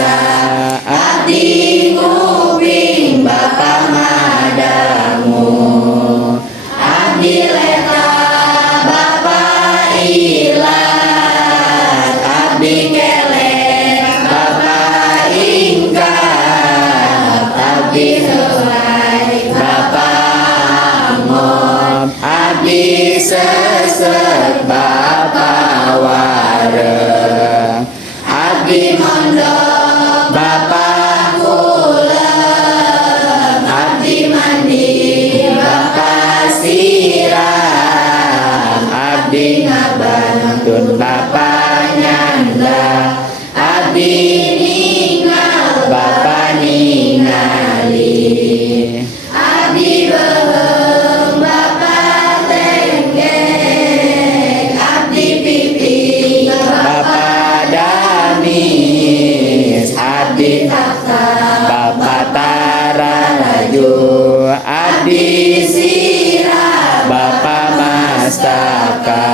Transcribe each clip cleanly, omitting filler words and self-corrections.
bisa abdi nguping Bapa ngadangu abdi leta Bapa ilat abdi kelek Bapa ingkap abdi helai Bapa angop abdi sesek Bapa wareng abdi mondok Bapa kulem abdi mandi Bapa siram abdi ngabantun Bapa nyanda abdi ningal Bapa ningali abdi beheung Bapa tenggek abdi piping Bapa damis abdi takta Bapa taraju abdi sirah Bapa mastaka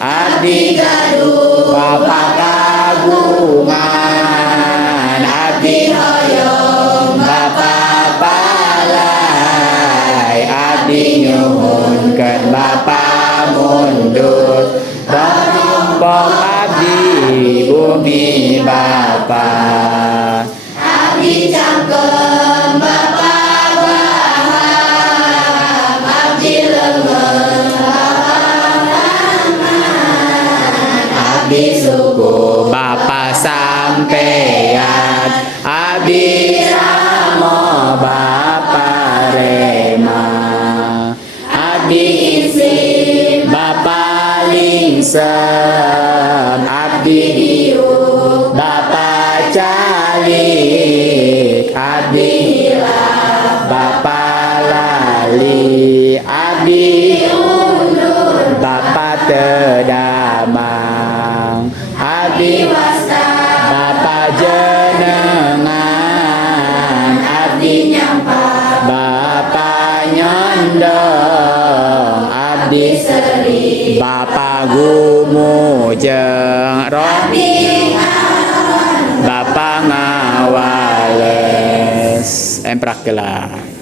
abdi gaduh Bapa kagungan abdi hoyong Bapa palai abdi nyuhunkeun Bapa mundur rompong abdi bumi Bapa abdi cangkem Bapa wahab abdi leungeun Bapa rahman abdi suku Bapa sampean abdi ramo Bapa rema abdi insip Bapa lingsem abdi diuk Bapa calik abdi hilaf Bapa lali abdi undur Bapa tedamang abdi wasta Bapa jenengan abdi nyampang Bapa nyondong abdi seri Bapa gumujeng roh Bapa ngawales emprak gelah.